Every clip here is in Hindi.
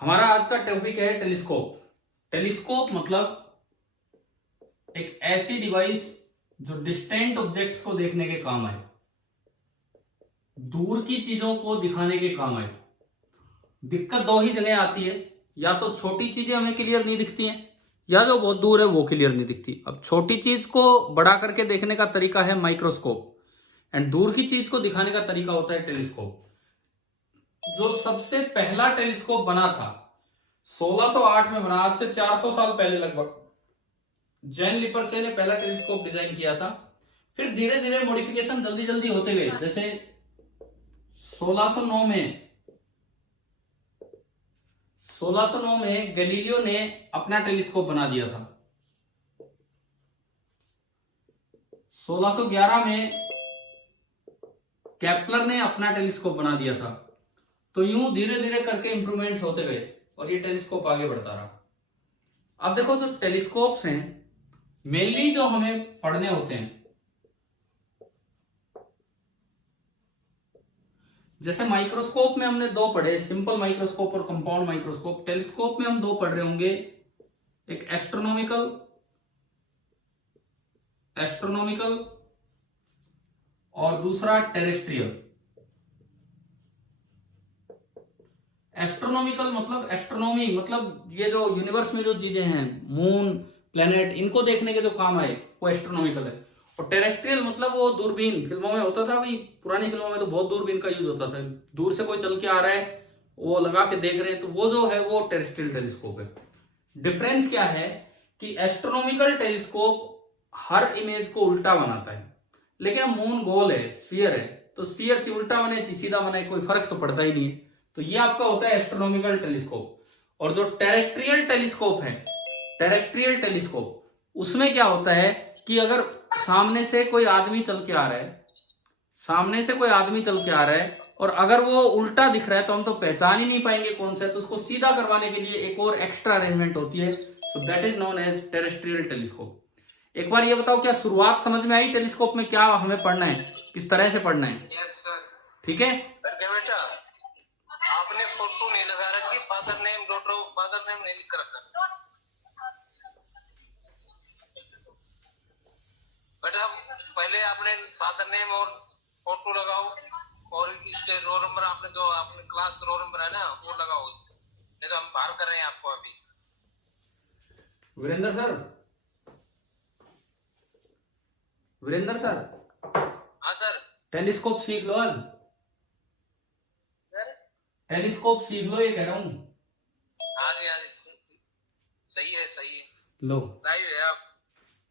हमारा आज का टॉपिक है टेलीस्कोप। टेलीस्कोप मतलब एक ऐसी डिवाइस जो डिस्टेंट ऑब्जेक्ट्स को देखने के काम आए, दूर की चीजों को दिखाने के काम आए। दिक्कत दो ही जगह आती है, या तो छोटी चीजें हमें क्लियर नहीं दिखती हैं, या जो बहुत दूर है वो क्लियर नहीं दिखती। अब छोटी चीज को बड़ा करके देखने का तरीका है माइक्रोस्कोप, एंड दूर की चीज को दिखाने का तरीका होता है टेलीस्कोप। जो सबसे पहला टेलीस्कोप बना था 1608 में बना, आज से 400 साल पहले लगभग, जैन लिपर्से ने पहला टेलीस्कोप डिजाइन किया था। फिर धीरे धीरे मॉडिफिकेशन जल्दी जल्दी होते गए। जैसे 1609 में गैलीलियो ने अपना टेलीस्कोप बना दिया था। 1611 में केपलर ने अपना टेलीस्कोप बना दिया था। तो यूं धीरे धीरे करके इंप्रूवमेंट्स होते गए और ये टेलीस्कोप आगे बढ़ता रहा। अब देखो, जो टेलीस्कोप्स हैं मेनली जो हमें पढ़ने होते हैं, जैसे माइक्रोस्कोप में हमने दो पढ़े, सिंपल माइक्रोस्कोप और कंपाउंड माइक्रोस्कोप। टेलीस्कोप में हम दो पढ़ रहे होंगे, एक एस्ट्रोनॉमिकल और दूसरा टेरेस्ट्रियल। एस्ट्रोनॉमिकल मतलब एस्ट्रोनॉमी, मतलब ये जो यूनिवर्स में जो चीजें हैं, मून, प्लेनेट, इनको देखने के जो काम आए वो एस्ट्रोनॉमिकल है। और टेरेस्ट्रियल मतलब वो दूरबीन, फिल्मों में होता था भाई, पुरानी फिल्मों में तो बहुत दूरबीन का यूज होता था। दूर से कोई चल के आ रहा है, वो लगा के देख रहे हैं, तो वो जो है वो टेरेस्ट्रियल टेलीस्कोप है। डिफरेंस क्या है कि एस्ट्रोनॉमिकल टेलीस्कोप हर इमेज को उल्टा बनाता है, लेकिन मून गोल है, स्फीयर है, तो स्फीयर उल्टा बने सीधा बने कोई फर्क तो पड़ता ही नहीं है। तो ये आपका होता है एस्ट्रोनॉमिकल टेलीस्कोप। और जो टेरेस्ट्रियल टेलीस्कोप है, टेरेस्ट्रियल टेलीस्कोप, उसमें क्या होता है कि अगर सामने से कोई आदमी चल के आ रहा है, और अगर वो उल्टा दिख रहा है तो हम तो पहचान ही नहीं पाएंगे कौन सा है, तो उसको सीधा करवाने के लिए एक और एक्स्ट्रा अरेंजमेंट होती है। So that is known as terrestrial telescope. एक बार ये बताओ, क्या शुरुआत समझ में आई टेलीस्कोप में क्या हमें पढ़ना है, किस तरह से पढ़ना है? Yes sir. ठीक है बेटा, आपने फोटो नहीं लगा रखी, फादर नेम नहीं लिख रखा। बेटा पहले आपने फादर नेम और फोटो लगाओ, और इसके रोल नंबर, आपने जो आपने क्लास रोल नंबर है ना वो लगाओ, नहीं तो हम बाहर कर रहे हैं आपको अभी। वीरेंद्र सर। हाँ सर। टेलीस्कोप सीख लो आज, टेलीस्कोप सीख लो, ये कह रहा हूँ। हाँ जी सही है लो लाइव है आप।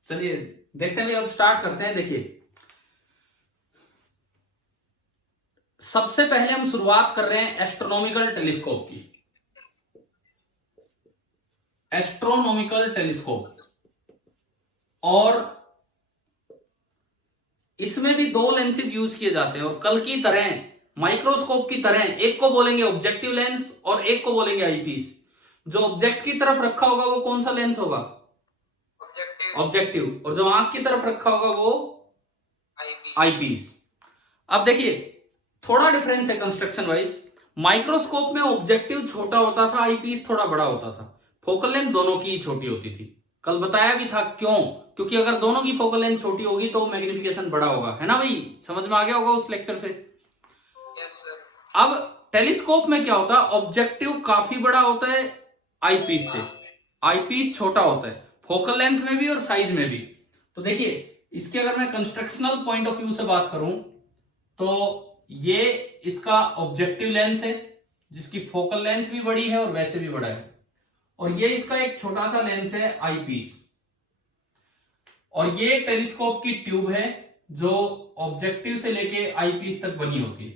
चलिए देखते हैं, अब स्टार्ट करते हैं। देखिए, सबसे पहले हम शुरुआत कर रहे हैं एस्ट्रोनॉमिकल टेलीस्कोप की। एस्ट्रोनॉमिकल टेलीस्कोप, और इसमें भी दो लेंसेज यूज किए जाते हैं, और कल की तरह माइक्रोस्कोप की तरह एक को बोलेंगे ऑब्जेक्टिव लेंस और एक को बोलेंगे आईपीस। जो ऑब्जेक्ट की तरफ रखा होगा वो कौन सा लेंस होगा? ऑब्जेक्टिव। और जो आंख की तरफ रखा होगा वो आईपीस। अब देखिए, थोड़ा डिफरेंस है कंस्ट्रक्शन वाइज। माइक्रोस्कोप में ऑब्जेक्टिव छोटा होता था, आईपीस थोड़ा बड़ा होता था। फोकल लेंथ दोनों की छोटी होती थी। कल बताया भी था क्यों, क्योंकि अगर दोनों की फोकल लेंथ छोटी होगी तो मैग्निफिकेशन बड़ा होगा, है ना भाई? समझ में आ गया होगा उस लेक्चर से। Yes sir. अब टेलीस्कोप में क्या होता है, ऑब्जेक्टिव काफी बड़ा होता है आईपीस से, आईपीस छोटा होता है, फोकल लेंथ में भी और साइज में भी। तो देखिए, इसके अगर मैं कंस्ट्रक्शनल पॉइंट ऑफ व्यू से बात करूं तो ये इसका ऑब्जेक्टिव लेंस है, जिसकी फोकल लेंथ भी बड़ी है और वैसे भी बड़ा है, और ये इसका एक छोटा सा लेंस है आईपीस। और ये टेलीस्कोप की ट्यूब है जो ऑब्जेक्टिव से लेके आईपीस तक बनी होती है।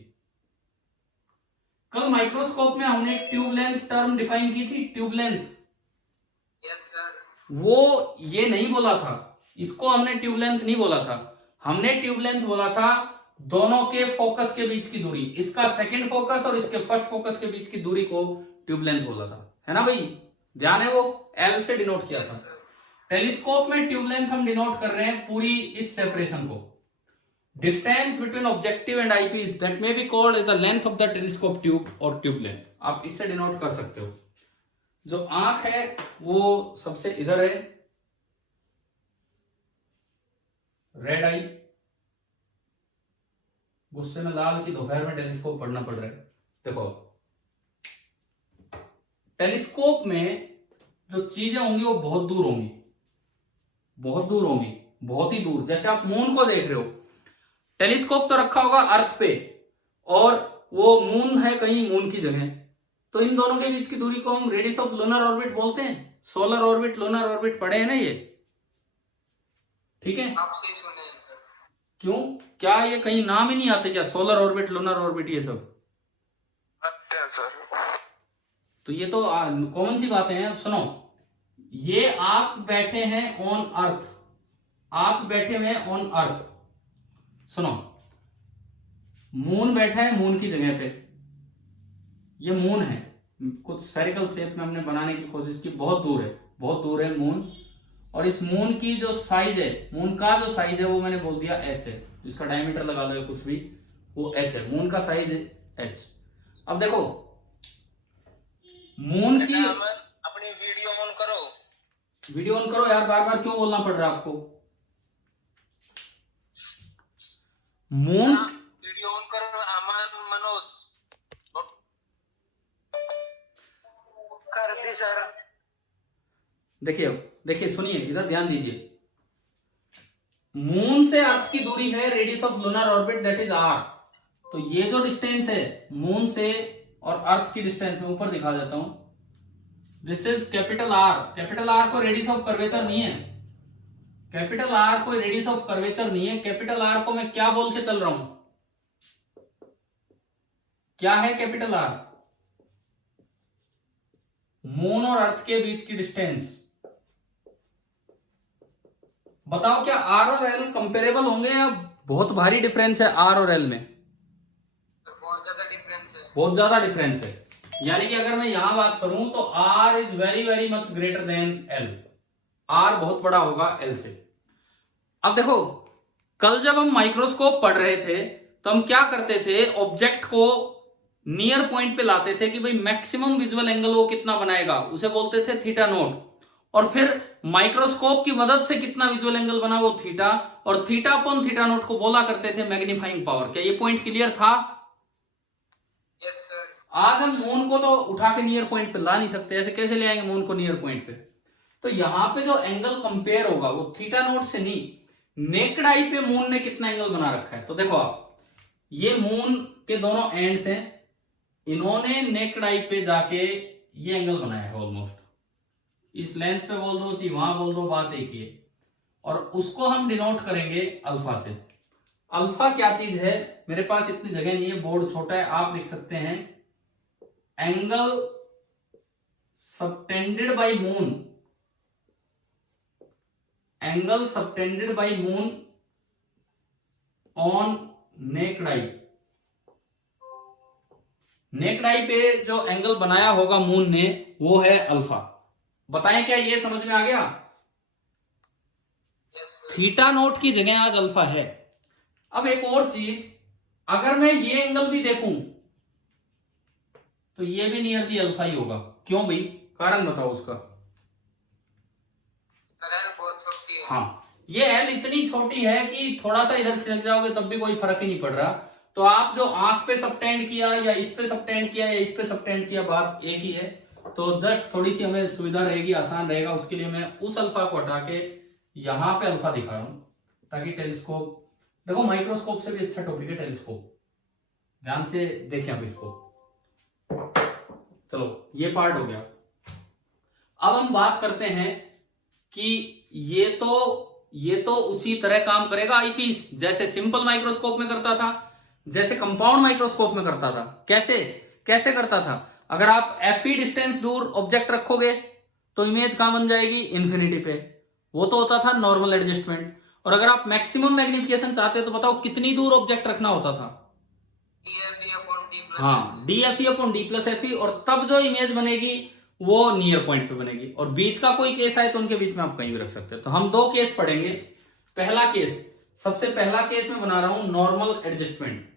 कल माइक्रोस्कोप में हमने ट्यूब लेंथ टर्म डिफाइन की थी, ट्यूब लेंथ। Yes sir. वो ये नहीं बोला था, इसको हमने ट्यूब लेंथ नहीं बोला था। हमने ट्यूब लेंथ बोला था दोनों के फोकस के बीच की दूरी, इसका सेकंड फोकस और इसके फर्स्ट फोकस के बीच की दूरी को ट्यूब लेंथ बोला था, है ना भाई? ध्यान है, वो एल से डिनोट किया था। टेलीस्कोप में ट्यूब लेंथ हम डिनोट कर रहे हैं पूरी इस सेपरेशन को, distance between objective and eyepiece, that may be called the length of the telescope tube और ट्यूब लेंथ। आप इससे डिनोट कर सकते हो। जो आंख है वो सबसे इधर है, रेड आई। गुस्से में लाल की दोपहर में टेलीस्कोप पढ़ना पड़ रहा है। देखो टेलीस्कोप में जो चीजें होंगी वो बहुत दूर होंगी, बहुत दूर होंगी, बहुत ही दूर। जैसे आप मून को देख रहे हो, टेलीस्कोप तो रखा होगा अर्थ पे और वो मून है कहीं मून की जगह, तो इन दोनों के बीच की दूरी को हम रेडियस ऑफ लूनर ऑर्बिट बोलते हैं। सोलर ऑर्बिट, लूनर ऑर्बिट पढ़े हैं ना ये, ठीक है? आपसे सुने हैं सर। क्यों, क्या ये कहीं नाम ही नहीं आते क्या, सोलर ऑर्बिट, लूनर ऑर्बिट, ये सब? अच्छा सर। तो ये तो कॉमन सी बातें हैं। सुनो, ये आप बैठे हैं ऑन अर्थ, आप बैठे हुए हैं ऑन अर्थ। सुनो, मून बैठा है मून की जगह पे, ये मून है, कुछ स्फेरिकल शेप में हमने बनाने की कोशिश की, बहुत दूर है, बहुत दूर है मून। और इस मून की जो साइज है, मून का जो साइज है वो मैंने बोल दिया h है, इसका डायमीटर लगा लो कुछ भी, वो h है, मून का साइज है h। अब देखो मून की, अपनी वीडियो ऑन करो, वीडियो ऑन करो यार, बार बार क्यों बोलना पड़ रहा है आपको? मून वीडियो ऑन करो। अमन मनोज कर दी सर। देखिए देखिए, सुनिए, इधर ध्यान दीजिए। मून से अर्थ की दूरी है radius of lunar orbit, that is r। तो ये जो डिस्टेंस है मून से और अर्थ की डिस्टेंस, में ऊपर दिखा देता हूं, this is capital R। Capital R को रेडियस ऑफ कर्वेचर नहीं है, कैपिटल R कोई रेडियस ऑफ कर्वेचर नहीं है। कैपिटल R को मैं क्या बोल के चल रहा हूं, क्या है कैपिटल R? मून और अर्थ के बीच की डिस्टेंस। बताओ क्या R और L कंपेरेबल होंगे या बहुत भारी डिफरेंस है R और L में? बहुत ज्यादा डिफरेंस है, बहुत ज्यादा डिफरेंस है। यानी कि अगर मैं यहां बात करूं तो R is very very much greater than L, R बहुत बड़ा होगा L से। अब देखो, कल जब हम माइक्रोस्कोप पढ़ रहे थे तो हम क्या करते थे, ऑब्जेक्ट को नियर पॉइंट पे लाते थे कि भाई मैक्सिमम विजुअल एंगल वो कितना बनाएगा, उसे बोलते थे थीटा नोट। और फिर माइक्रोस्कोप की मदद से कितना विजुअल एंगल बना वो थीटा, और थीटा अपॉन थीटा नोट को बोला करते थे मैग्नीफाइंग पावर। क्या ये पॉइंट क्लियर था? Yes sir. आज हम मून को तो उठा के नियर पॉइंट पे ला नहीं सकते, ऐसे कैसे ले आएंगे मून को नियर पॉइंट पे? तो यहां पे जो एंगल कंपेयर होगा वो थीटा नोट से नहीं, नेक्ड आई पे मून ने कितना एंगल बना रखा है। तो देखो आप, ये मून के दोनों एंड्स हैं, इन्होंने नेक्ड आई पे जाके ये एंगल बनाया है ऑलमोस्ट, इस लेंस पे बोल दो जी, वहां बोल दो, बात एक ही है। और उसको हम डिनोट करेंगे अल्फा से। अल्फा क्या चीज है, मेरे पास इतनी जगह नहीं है, बोर्ड छोटा है, आप लिख सकते हैं angle subtended bye moon, angle subtended bye moon on necked I. Necked आई पे जो एंगल बनाया होगा मून ने वो है अल्फा। बताएं क्या ये समझ में आ गया? थीटा नोट की जगह आज अल्फा है। अब एक और चीज, अगर मैं ये एंगल भी देखूं तो ये भी नियरली अल्फा ही होगा। क्यों भाई, कारण बताओ उसका। बहुत छोटी है। हाँ, ये एल इतनी छोटी है कि थोड़ा सा इधर खिसक जाओगे तब भी कोई फर्क ही नहीं पड़ रहा। तो आप जो आंख पे सबटेंड किया या इस पे सबटेंड किया या इस पे सबटेंड किया, बात एक ही है। तो जस्ट थोड़ी सी हमें सुविधा रहेगी, आसान रहेगा, उसके लिए मैं उस अल्फा को हटा के यहां पे अल्फा दिखा रहा हूं, ताकि टेलीस्कोप, देखो माइक्रोस्कोप से भी अच्छा टॉपिक है टेलीस्कोप, ध्यान से देखें आप इसको। चलो ये पार्ट हो गया। अब हम बात करते हैं कि ये तो उसी तरह काम करेगा आईपीस, जैसे सिंपल माइक्रोस्कोप में करता था, जैसे कंपाउंड माइक्रोस्कोप में करता था। कैसे करता था? अगर आप एफई डिस्टेंस दूर ऑब्जेक्ट रखोगे तो इमेज कहां बन जाएगी, इन्फिनिटी पे, वो तो होता था नॉर्मल एडजस्टमेंट। और अगर आप मैक्सिमम मैग्निफिकेशन चाहते तो बताओ कितनी दूर ऑब्जेक्ट रखना होता था? हाँ, DFE upon D plus FE, और तब जो इमेज बनेगी वो नियर पॉइंट पे बनेगी। और बीच का कोई केस आए तो उनके बीच में आप कहीं भी रख सकते हो। तो हम दो केस पढ़ेंगे। पहला केस, सबसे पहला केस में बना रहा हूं नॉर्मल एडजस्टमेंट।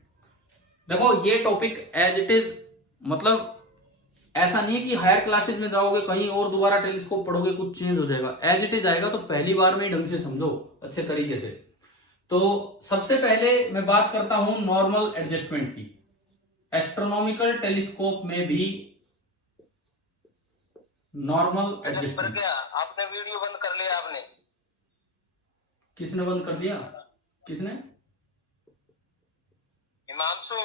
देखो ये टॉपिक एज इट इज, मतलब ऐसा नहीं है कि हायर क्लासेज में जाओगे कहीं और दोबारा टेलीस्कोप पढ़ोगे कुछ चेंज हो जाएगा, एज इट इज आएगा। तो पहली बार में ही ढंग से समझो अच्छे तरीके से। तो सबसे पहले मैं बात करता हूं नॉर्मल एडजस्टमेंट की। एस्ट्रोनॉमिकल टेलीस्कोप में भी नॉर्मल पर एडजस्टमेंट। क्या आपने वीडियो बंद कर लिया? आपने किसने बंद कर दिया? किसने? हिमांशु।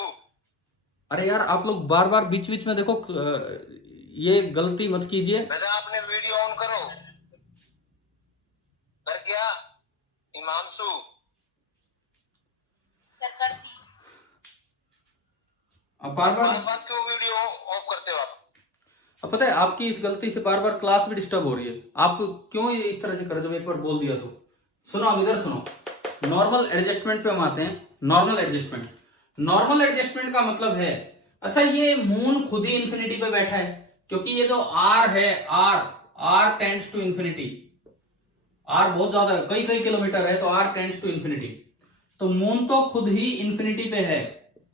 अरे यार आप लोग बार बार बीच बीच में देखो, ये गलती मत कीजिए। बेटा आपने वीडियो ऑन करो। कर क्या हिमांशु? अब बार बार बार क्यों वीडियो ऑफ करते हो आप? अब पता है आपकी इस गलती से बार बार क्लास भी डिस्टर्ब हो रही है। आप क्यों ये इस तरह से कर, जब एक बार बोल दिया तो सुनो। अब इधर सुनो, नॉर्मल एडजस्टमेंट पे हम आते हैं। नॉर्मल एडजस्टमेंट, नॉर्मल एडजस्टमेंट का मतलब है, अच्छा ये मून खुद ही इंफिनिटी पे बैठा है, क्योंकि ये जो आर है, R tends to infinity. R बहुत ज्यादा, कई कई किलोमीटर है, तो आर टेंड्स टू इंफिनिटी। तो मून तो खुद ही इंफिनिटी पे है,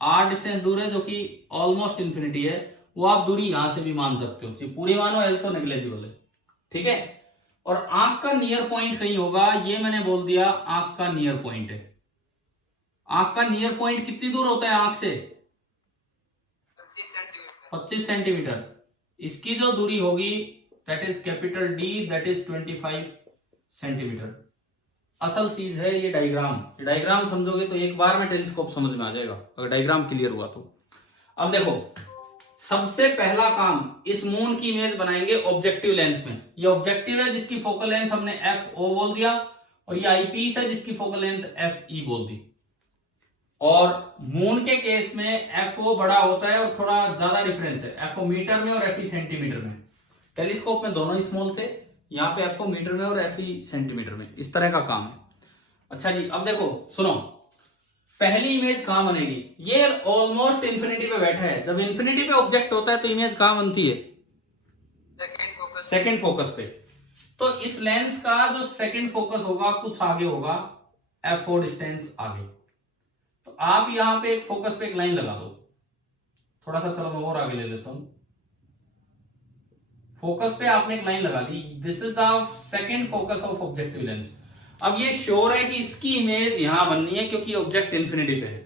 आर डिस्टेंस दूर है जो कि ऑलमोस्ट इंफिनिटी है। वो आप दूरी यहां से भी मान सकते हो, पूरी मानो, एल तो नेग्लेजिबल है, ठीक है। और आंख का नियर पॉइंट कहीं होगा, ये मैंने बोल दिया आंख का नियर पॉइंट है। आंख का नियर पॉइंट कितनी दूर होता है आंख से? 25 सेंटीमीटर। इसकी जो दूरी होगी that is capital D, that is 25 centimetre. असल चीज है ये डायग्राम। डायग्राम समझोगे तो एक बार में टेलीस्कोप समझ में आ जाएगा, अगर डायग्राम क्लियर हुआ तो। अब देखो, सबसे पहला काम, इस मून की इमेज बनाएंगे ऑब्जेक्टिव लेंस में। ये ऑब्जेक्टिव है जिसकी फोकल लेंथ हमने एफ ओ बोल दिया, और ये आईपीस है जिसकी फोकल लेंथ एफ ई बोल दी। और मून के केस में एफ ओ बड़ा होता है और थोड़ा ज्यादा डिफरेंस है, एफ ओ मीटर में और एफ ई सेंटीमीटर में। टेलीस्कोप में दोनों ही स्मॉल थे, यहाँ पे एफ ओ मीटर में और एफ ई सेंटीमीटर में। इस तरह का काम है। अच्छा जी, अब देखो सुनो, पहली इमेज कहां बनेगी? ये ऑलमोस्ट इंफिनिटी पे बैठा है। जब इंफिनिटी पे ऑब्जेक्ट होता है तो इमेज कहां बनती है? सेकंड फोकस पे। तो इस लेंस का जो सेकंड फोकस होगा कुछ आगे होगा, f4 डिस्टेंस आगे। तो आप यहां पे एक फोकस पे एक लाइन लगा दो, थोड़ा सा, चलो मैं और आगे ले लेता हूं। फोकस पे आपने एक लाइन लगा दी, this is the second focus of objective lens. अब ये श्योर है कि इसकी इमेज यहां बननी है क्योंकि ऑब्जेक्ट इंफिनिटी पे है।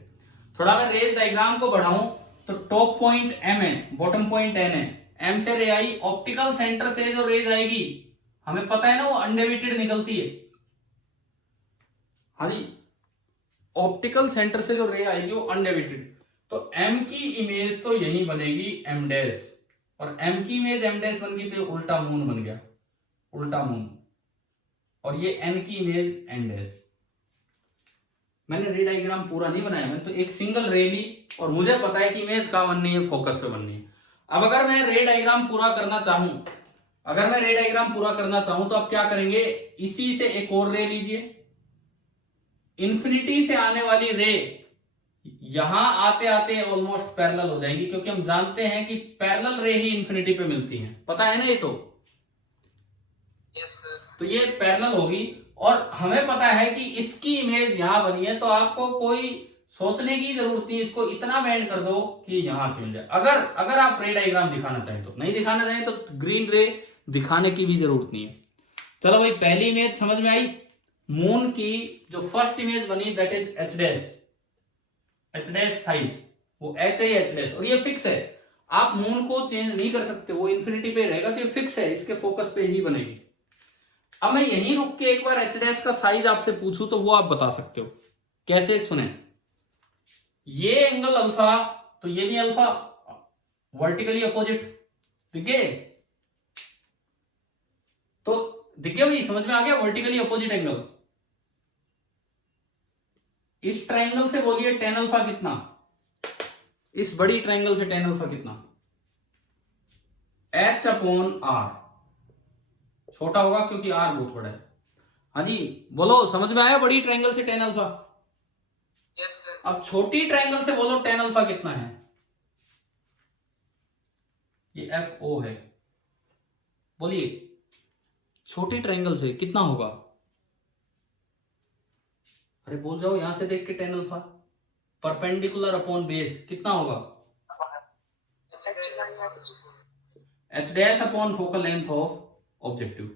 थोड़ा मैं रेज डायग्राम को बढ़ाऊं तो टॉप पॉइंट m है, बॉटम पॉइंट n है। m से रे आई, ऑप्टिकल सेंटर से जो रेज आएगी हमें पता है ना, वो अनडेविएटेड निकलती है। हाँ जी, ऑप्टिकल सेंटर से जो रे आएगी वो अनडेविएटेड। तो m की इमेज तो यही बनेगी m डैश, और m की इमेज m डैश बन गई तो उल्टा मून बन गया, उल्टा मून। और ये n की इमेज n डैश। मैंने रे डायग्राम पूरा नहीं बनाया, मैंने तो एक सिंगल रे ली और मुझे पता है कि इमेज कहां बननी है, फोकस पे बननी है। अब अगर मैं रे डायग्राम पूरा करना चाहूं, तो आप क्या करेंगे, इसी से एक और रे लीजिए। इन्फिनिटी से आने वाली रे यहां आते आते ऑलमोस्ट पैरेलल हो जाएंगी, क्योंकि हम जानते हैं कि पैरेलल रे ही इन्फिनिटी पे मिलती हैं, पता है ना ये तो। तो ये पैरेलल होगी, और हमें पता है कि इसकी इमेज यहां बनी है, तो आपको कोई सोचने की जरूरत नहीं, इसको इतना बेंड कर दो कि यहां की मिल जाए। अगर आप रे डायग्राम दिखाना चाहें तो, नहीं दिखाना चाहें तो ग्रीन रे दिखाने की भी जरूरत नहीं है। चलो भाई, पहली इमेज समझ में आई। मून की जो फर्स्ट इमेज बनी that is H dash size, वो एच है एच डैश, और ये फिक्स है, आप मून को चेंज नहीं कर सकते, वो इंफिनिटी पे रहेगा, तो ये फिक्स है, इसके फोकस पे ही बनेगी। अब मैं यहीं रुक के एक बार एच डैश का साइज आपसे पूछूं तो वो आप बता सकते हो कैसे? सुने, ये एंगल अल्फा, तो ये भी अल्फा, वर्टिकली अपोजिट, ठीक है? तो दिख गया भाई, समझ में आ गया, वर्टिकली अपोजिट एंगल। इस ट्रायंगल से बोलिए टेन अल्फा कितना, इस बड़ी ट्रायंगल से टेन अल्फा कितना? h upon R. छोटा होगा क्योंकि आर बहुत बड़ा है। हाँ जी बोलो, समझ में आया? बड़ी ट्रायंगल से टेन अल्फा। Yes sir. अब छोटी ट्रायंगल से बोलो टेन अल्फा कितना है? ये एफ ओ है, बोलिए छोटी ट्रायंगल से कितना होगा? अरे बोल जाओ, यहां से देख के tan alpha perpendicular upon base कितना होगा? H dash upon focal length of objective.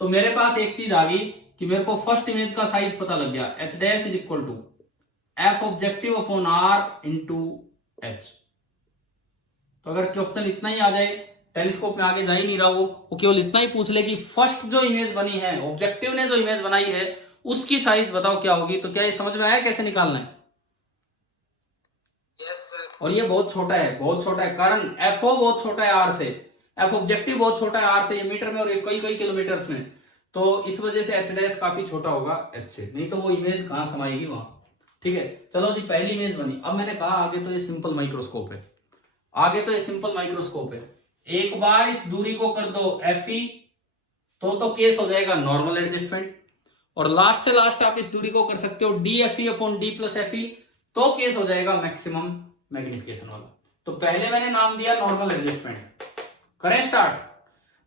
तो मेरे पास एक चीज आ गई कि मेरे को फर्स्ट इमेज का साइज पता लग गया, H dash is equal to F objective upon R into H. तो अगर क्वेश्चन इतना ही आ जाए, टेलीस्कोप में आगे जा ही नहीं रहा, वो केवल इतना ही पूछ ले कि फर्स्ट जो इमेज बनी है, ऑब्जेक्टिव ने जो इमेज बनाई है, उसकी साइज बताओ क्या होगी, तो क्या ये समझ में आया कैसे निकालना है? Yes sir. और ये बहुत छोटा है, बहुत छोटा है, कारण एफओ बहुत छोटा है आर से, एफ ऑब्जेक्टिव बहुत छोटा है आर से, ये मीटर में और कई कई किलोमीटर में, तो इस वजह से एच डैश काफी छोटा होगा एच से, नहीं तो वो इमेज कहां समाएगी वहां। ठीक है, चलो जी पहली इमेज बनी। अब मैंने कहा आगे तो ये सिंपल माइक्रोस्कोप है, आगे तो ये सिंपल माइक्रोस्कोप है। एक बार इस दूरी को कर दो एफ ई, तो केस हो जाएगा नॉर्मल एडजस्टमेंट, और लास्ट से लास्ट आप इस दूरी को कर सकते हो D F E upon D plus F E, तो केस हो जाएगा मैक्सिमम मैग्निफिकेशन वाला। तो पहले मैंने नाम दिया नॉर्मल एडजस्टमेंट। करें स्टार्ट।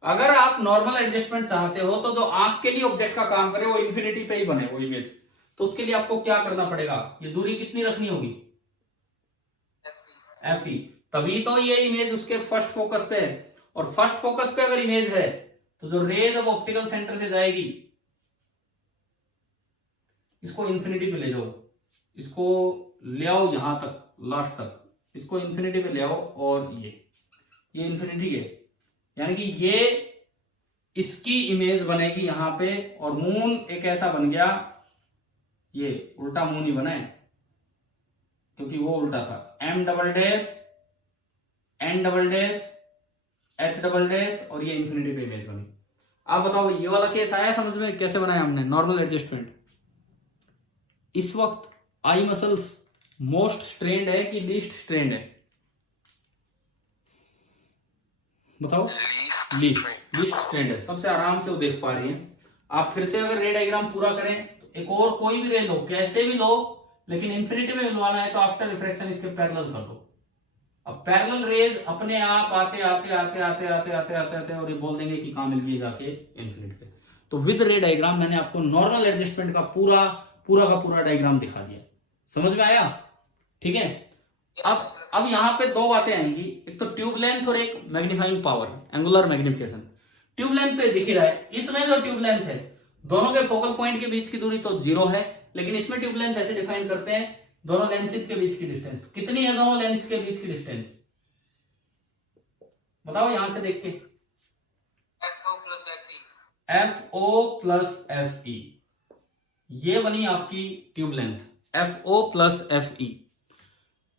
अगर आप नॉर्मल एडजस्टमेंट चाहते हो तो जो आंख के लिए ऑब्जेक्ट का काम करे वो इंफिनिटी पे ही बने वो इमेज, तो उसके लिए आपको क्या करना पड़ेगा, ये दूरी कितनी रखनी होगी, एफ ई, तभी तो ये इमेज उसके फर्स्ट फोकस पे है। और फर्स्ट फोकस पे अगर इमेज है तो जो रेज अब ऑप्टिकल सेंटर से जाएगी, इसको इंफिनिटी पे ले जाओ, इसको ले आओ यहां तक लास्ट तक, इसको इंफिनिटी पे ले आओ, और ये इंफिनिटी है, यानी कि ये इसकी इमेज बनेगी यहां पे, और मून एक ऐसा बन गया, ये उल्टा मून ही बना है क्योंकि वो उल्टा था, M double dash N double dash H double dash, और ये इंफिनिटी पे इमेज बनी। आप बताओ ये वाला केस आया समझ में, कैसे बनाया हमने नॉर्मल एडजस्टमेंट? इस वक्त आई मसल्स मोस्ट स्ट्रेन्ड है कि लीस्ट स्ट्रेन्ड है, बताओ? लीस्ट स्ट्रेन्ड है, सबसे आराम से वो देख पा रही है। आप फिर से अगर रे डायग्राम पूरा करें, तो एक और कोई भी रे लो, कैसे भी लो, लेकिन इंफिनिटी में मिलवाना है तो आफ्टर रिफ्रैक्शन इसके पैरेलल कर दो। अब पैरेलल रेज अपने आप आते आते आते आते आते आते आते आते और ये बोल देंगे कि कहां मिल गई जाके इंफिनिटी पे। तो विद रे डायग्राम मैंने आपको नॉर्मल एडजस्टमेंट का पूरा का पूरा डायग्राम दिखा दिया, समझ में आया? ठीक है, अब यहां पे दो बातें आएंगी, एक तो ट्यूब लेंथ और एक magnifying power, angular magnification. Tube length तो दिख ही रहा है, इसमें जो ट्यूब लेंथ है, दोनों के फोकल पॉइंट के बीच की दूरी तो 0 है, लेकिन इसमें ट्यूब लेंथ ऐसे डिफाइन करते हैं दोनों लेंसेज के बीच की डिस्टेंस। कितनी है दोनों लेंस के बीच की डिस्टेंस, बताओ यहां से देख के? F O plus F E, ये बनी आपकी tube length, F O plus F E.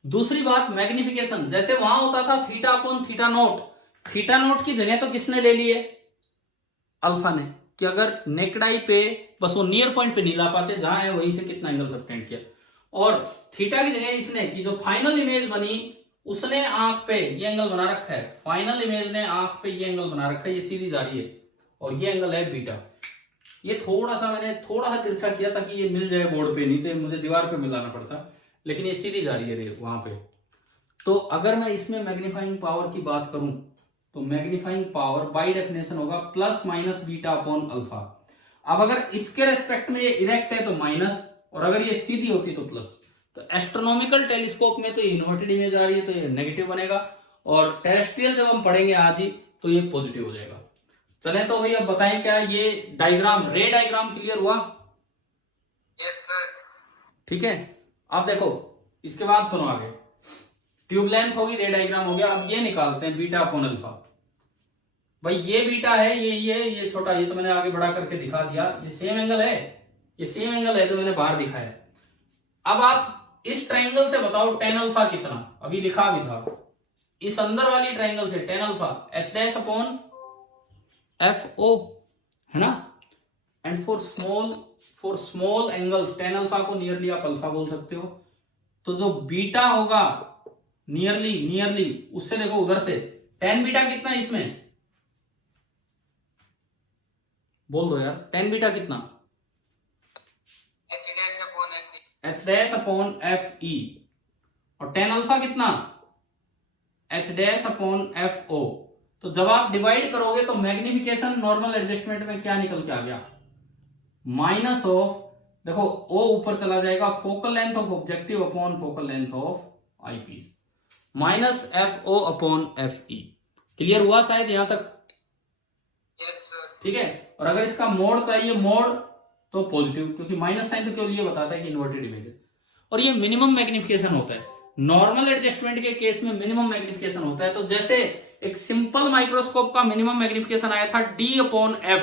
दूसरी बात मैग्निफिकेशन, जैसे वहां होता था theta upon theta nought, theta nought की जगह तो किसने ले ली है, अल्फा ने, कि अगर नेकडाई पे बस वो नियर पॉइंट पे नहीं ला पाते, जहां है वहीं से कितना एंगल सबटेंड किया, और थीटा की जगह इसने कि जो फाइनल इमेज बनी उसने आंख पे ये एंगल बना रखा है, फाइनल इमेज ने आंख पे ये एंगल बना रखा है, ये सीधी जा रही है, और ये एंगल है बीटा। ये मैंने थोड़ा सा तिरछा किया ताकि ये मिल जाए बोर्ड पे, नहीं तो मुझे दीवार पे मिलाना पड़ता, लेकिन ये सीधी जा रही है वहां पे। तो अगर मैं इसमें मैग्नीफाइंग पावर की बात करूं तो मैग्नीफाइंग पावर बाय डेफिनेशन होगा plus minus beta upon alpha. अब अगर इसके रेस्पेक्ट में ये इरेक्ट है तो माइनस, और अगर ये सीधी होती तो प्लस। तो एस्ट्रोनॉमिकल टेलीस्कोप में तो ये इन्वर्टेड इमेज आ रही है तो ये नेगेटिव बनेगा, और टेरेस्ट्रियल जब हम पढ़ेंगे आज ही तो ये पॉजिटिव हो जाएगा। चलें तो भाई अब बताएं क्या ये डायग्राम, रे डायग्राम क्लियर हुआ? Yes sir. ठीक है, अब देखो इसके बाद सुनो आगे, ट्यूब लेंथ होगी, रे डायग्राम हो गया, अब ये निकालते हैं बीटा अपॉन अल्फा। भाई ये बीटा है, ये छोटा, ये तो मैंने आगे बड़ा करके दिखा दिया, ये सेम एंगल है, ये सेम एंगल है जो मैंने बाहर दिखाया। अब आप इस ट्रायंगल से बताओ टेन अल्फा कितना, अभी लिखा भी था, इस अंदर वाली ट्रायंगल से tan alpha H dash upon F O, है ना? And for small angles tan alpha को नियरली आप अल्फा बोल सकते हो। तो जो बीटा होगा नियरली उससे देखो उधर से टेन बीटा कितना है इसमें, बोल दो यार, टेन बीटा कितना? H dash upon F E, और टेन अल्फा कितना? H dash upon F O. तो जब आप डिवाइड करोगे तो मैग्निफिकेशन नॉर्मल एडजस्टमेंट में क्या निकल के आ गया, माइनस ऑफ, देखो ओ ऊपर चला जाएगा, focal length of objective upon focal length of eyepiece, minus F O upon F E. Clear हुआ शायद यहाँ तक? Yes sir. ठीक है। और अगर इसका मोड चाहिए, मोड तो पॉजिटिव, क्योंकि माइनस साइन तो केवल ये बताता है कि इन्वर्टेड इमेज है। और ये मिनिमम मैग्निफिकेशन होता है। नॉर्मल एडजस्टमेंट के केस में मिनिमम मैग्निफिकेशन होता है। तो जैसे एक सिंपल माइक्रोस्कोप का मिनिमम मैग्निफिकेशन आया था D/F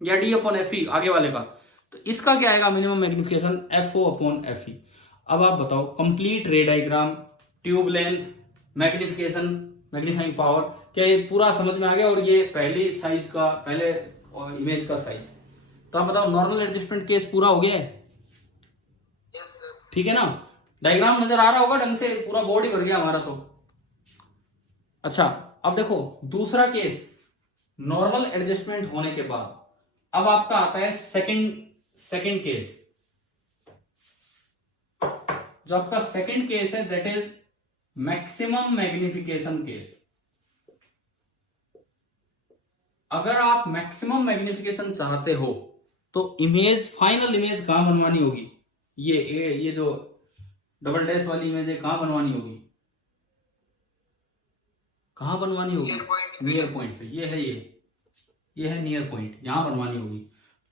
या D/FE आगे वाले का, तो इसका क्या आएगा मिनिमम मैग्निफिकेशन? FO/FE। अब आप बताओ, कंप्लीट रे diagram, tube length, magnification, magnifying power, क्या ये पूरा समझ में आ गया? और ये पहली साइज का, पहले इमेज का साइज। तो आप बताओ, नॉर्मल एडजस्टमेंट केस पूरा हो गया है? Yes sir. ठीक है ना? डायग्राम नजर आ रहा होगा ढंग से, पूरा बोर्ड ही भर गया हमारा तो। अच्छा, अब देखो दूसरा केस, नॉर्मल एडजस्टमेंट होने के बाद अब आपका आता है सेकंड केस। जो आपका सेकंड केस है that is maximum magnification case. अगर आप मैक्सिमम मैग्निफिकेशन चाहते हो तो इमेज, फाइनल इमेज कहां बनवानी होगी? ये जो डबल डैश वाली इमेज है कहां बनवानी होगी? कहां बनवानी होगी? नियर पॉइंट पे। ये है नियर पॉइंट, यहां बनवानी होगी।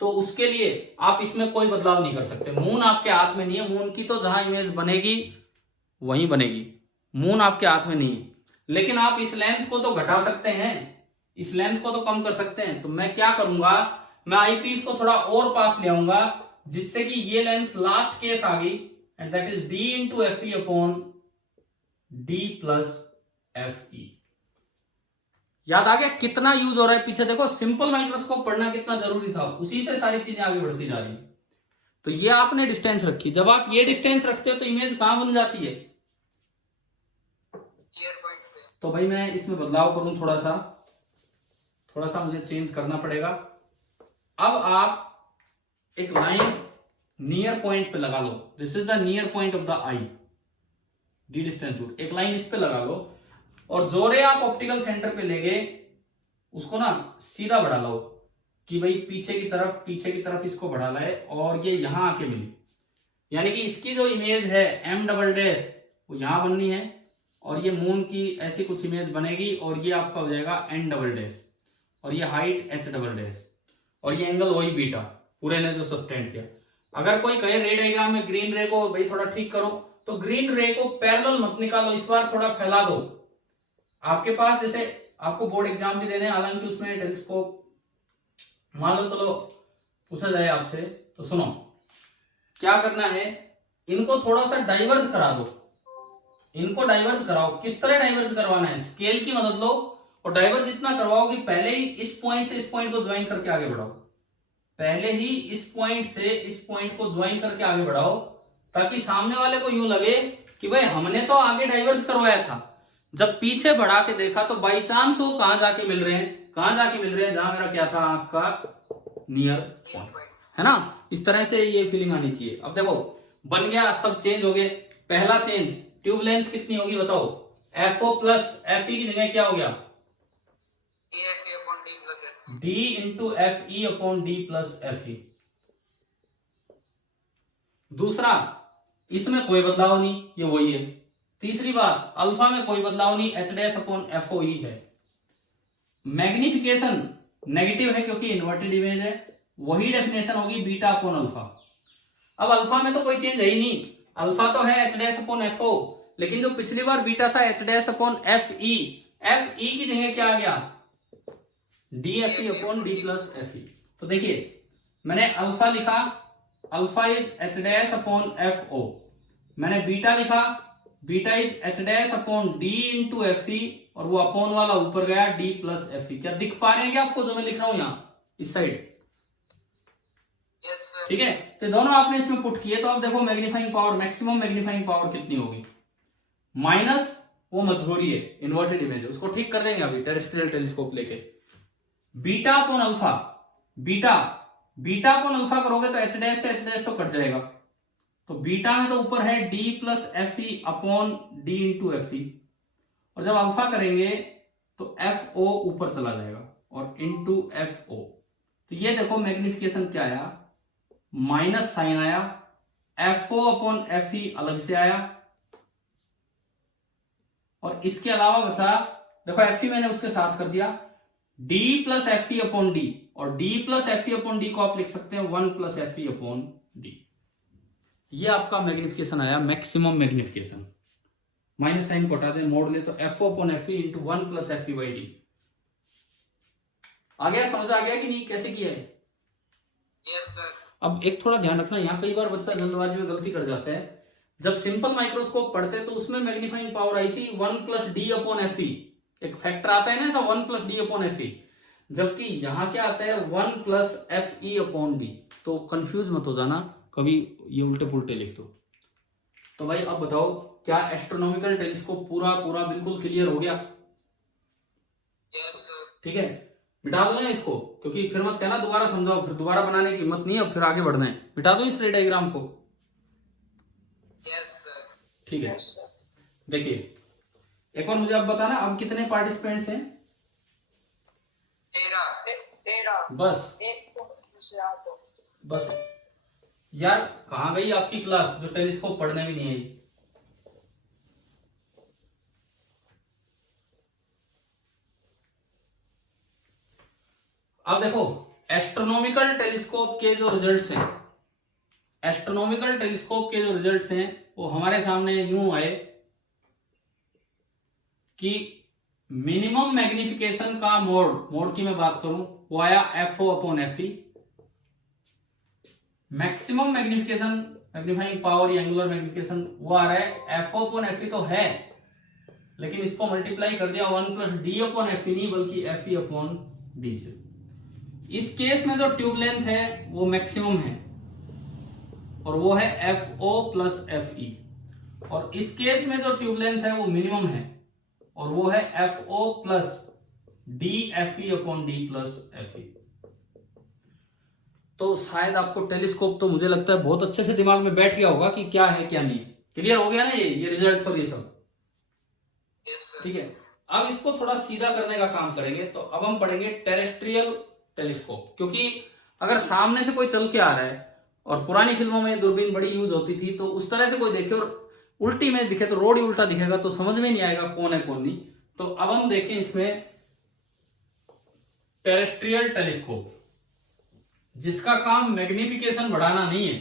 तो उसके लिए आप इसमें कोई बदलाव नहीं कर सकते। मून आपके हाथ में नहीं है। मून की तो जहां इमेज बनेगी वहीं बनेगी, मून आपके हाथ में नहीं है। लेकिन आप इस लेंथ को तो घटा सकते हैं, इस लेंथ को तो कम कर सकते हैं। तो मैं क्या करूंगा, मैं आईपीस को थोड़ा और पास ले आऊंगा, जिससे कि ये लेंथ लास्ट केस आ गई, एंड दैट इज D/FE/D+FE। याद आ गया कितना यूज हो रहा है पीछे? देखो, सिंपल माइक्रोस्कोप पढ़ना कितना जरूरी था, उसी से सारी चीजें आगे बढ़ती जा रही। तो ये आपने डिस्टेंस रखी। जब आप ये डिस्टेंस रखते हो तो इमेज कहां बन जाती है? तो भाई मैं इसमें बदलाव करूं, थोड़ा सा मुझे चेंज करना पड़ेगा। अब आप एक लाइन नियर पॉइंट पे लगा लो। This is the near point of the eye, D distance दूर। एक लाइन इस पे लगा लो और जोरे आप ऑप्टिकल सेंटर पे ले गए, उसको ना सीधा बढ़ा लो कि भाई पीछे की तरफ इसको बढ़ा लाए और ये यहां आके मिली। यानी कि इसकी जो इमेज है M" वो यहां बननी है, और ये मून की ऐसी कुछ इमेज बनेगी, और ये आपका हो जाएगा N", और ये हाइट H", और ये एंगल वही बीटा, पूरे ने जो सब्सटेंड किया। अगर कोई कहे रे डायग्राम में ग्रीन रे को भाई थोड़ा ठीक करो, तो ग्रीन रे को पैरेलल मत निकालो, इस बार थोड़ा फैला दो। आपके पास जैसे आपको बोर्ड एग्जाम भी देने, हालांकि उसमें टेलीस्कोप मान लो, चलो पूछा जाए आपसे, तो सुनो क्या करना है, इनको थोड़ा सा डाइवर्ज करा दो। इनको डाइवर्ज कराओ। किस तरह डाइवर्ज करवाना है? स्केल की मदद लो और डाइवर्ज इतना करवाओ कि पहले ही इस पॉइंट से इस पॉइंट को ज्वाइन करके आगे बढ़ाओ। पहले ही इस पॉइंट से इस पॉइंट को ज्वाइन करके आगे बढ़ाओ, ताकि सामने वाले को यूं लगे कि भाई हमने तो आगे डाइवर्ज करवाया था, जब पीछे बढ़ा के देखा तो बाई चांस वो कहां जाके मिल रहे हैं? जहां मेरा क्या था, आपका नियर पॉइंट, है ना? इस तरह से ये फीलिंग आनी चाहिए। अब देखो बन गया, सब चेंज हो गए। पहला चेंज, ट्यूब लेंथ कितनी होगी बताओ? FO+FE की जगह क्या हो गया? D/FE/D+FE। दूसरा, इसमें कोई बदलाव नहीं, ये वही है। तीसरी बात, अल्फा में कोई बदलाव नहीं, H'/FOE है। मैग्निफिकेशन नेगेटिव है क्योंकि इन्वर्टेड इमेज है, वही डेफिनेशन होगी β/अल्फा। अब अल्फा में तो कोई चेंज है ही नहीं, अल्फा तो है H'/FO, लेकिन जो पिछली बार बीटा था H'/FE, FE की जगह क्या आ गया? D/FE/D+FE। तो देखिए मैंने अल्फा लिखा, अल्फा इज H'/FO। मैंने बीटा लिखा, बीटा इज H'/D/FE, और वो अपॉन वाला ऊपर गया D+FE। क्या दिख पा रहे हैं क्या आपको जो मैं लिख रहा हूं यहां इस साइड? Yes sir. ठीक है, तो दोनों आपने इसमें पुट किए। तो अब देखो magnifying power, maximum magnifying power कितनी होगी? माइनस वो मजबूरी है, इन्वर्टेड इमेज है, उसको ठीक कर देंगे अभी टेरेस्ट्रियल टेलीस्कोप लेके। β/अल्फा, बीटा/अल्फा करोगे तो H' से H' तो कट जाएगा, तो बीटा में तो ऊपर है D+FE/D/FE, और जब अल्फा करेंगे तो FO ऊपर चला जाएगा और इंटू FO। तो ये देखो मैग्निफिकेशन क्या आया, माइनस साइन आया, FO/FE अलग से आया, और इसके अलावा बचा देखो एफ मैंने उसके साथ कर दिया d plus F upon D, और d plus F upon D को आप लिख सकते हैं 1 प्लस एफ अपॉन डी। ये आपका मैग्निफिकेशन आया, मैक्सिमम मैग्निफिकेशन। माइनस साइन को हटा दें, मोड़ ले तो F upon F into 1 plus F by D. आ गया, समझ आ गया कि नहीं कैसे किया है? Yes sir. अब एक थोड़ा ध्यान रखना, यहाँ कई बार बच्चा जल्दबाजी में गलती कर जाता है। जब सिंपल माइक्रोस्कोप पढ़ते हैं तो उसमें मैग्नीफाइंग पावर आई थी 1 प्लस डी अपॉन एफ, एक फैक्टर आता है ना ऐसा 1 प्लस डी अपॉन एफ, जबकि यहाँ क्या आता है 1 plus F E upon D. तो कंफ्यूज मत हो जाना, कभी ये उल्टे पुल्टे लिख दो। तो भाई अब बताओ, क्या एस्ट्रोनॉमिकल टेलीस्कोप पूरा बिल्कुल क्लियर हो गया? Yes sir. ठीक है, मिटा दो ना इसको, क्योंकि फिर मत कहना दोबारा समझाओ, फिर दोबारा बनाने की हिम्मत नहीं है, फिर आगे बढ़ना है। मिटा दो इस रे डायग्राम को। Yes sir. ठीक है, देखिए एक बार मुझे अब बताना, अब कितने पार्टिसिपेंट्स हैं? 13। बस बस यार, कहाँ गई आपकी क्लास जो टेलीस्कोप पढ़ने भी नहीं आई? अब देखो एस्ट्रोनॉमिकल टेलीस्कोप के जो रिजल्ट्स हैं, एस्ट्रोनॉमिकल टेलीस्कोप के जो रिजल्ट्स हैं वो हमारे सामने यूं आए कि मिनिमम मैग्निफिकेशन का मोड की मैं बात करूं वो आया F O upon F E. Maximum magnification, magnifying power या एंगुलर मैग्निफिकेशन वो आ रहा है F O upon F E, तो है लेकिन इसको मल्टीप्लाई कर दिया 1 plus D upon F E, नहीं बल्कि एफ ई अपॉन डी से। इस केस में जो ट्यूब लेंथ है वो मैक्सिमम है और वो है F O plus F E, और इस केस में जो ट्यूब लेंथ है वो मिनिमम है और वो है F O plus D F E upon D plus F E. तो शायद आपको टेलीस्कोप तो मुझे लगता है बहुत अच्छे से दिमाग में बैठ गया होगा कि क्या है क्या नहीं। क्लियर हो गया ना ये रिजल्ट्स और ये सब? ठीक है, अब इसको थोड़ा सीधा करने का काम करेंगे। तो अब हम पढ़ेंगे टेरेस्ट्रियल टेलीस्कोप, क्योंकि अगर सामने से कोई चल के आ रहा है, और पुरानी फिल्मों में दूरबीन बड़ी यूज होती थी, तो उस तरह से कोई देखे और उल्टी में दिखे तो रोड ही उल्टा दिखेगा, तो समझ में नहीं आएगा कौन है कौन नहीं। तो अब हम देखें इसमें टेरेस्ट्रियल टेलीस्कोप, जिसका काम मैग्निफिकेशन बढ़ाना नहीं है,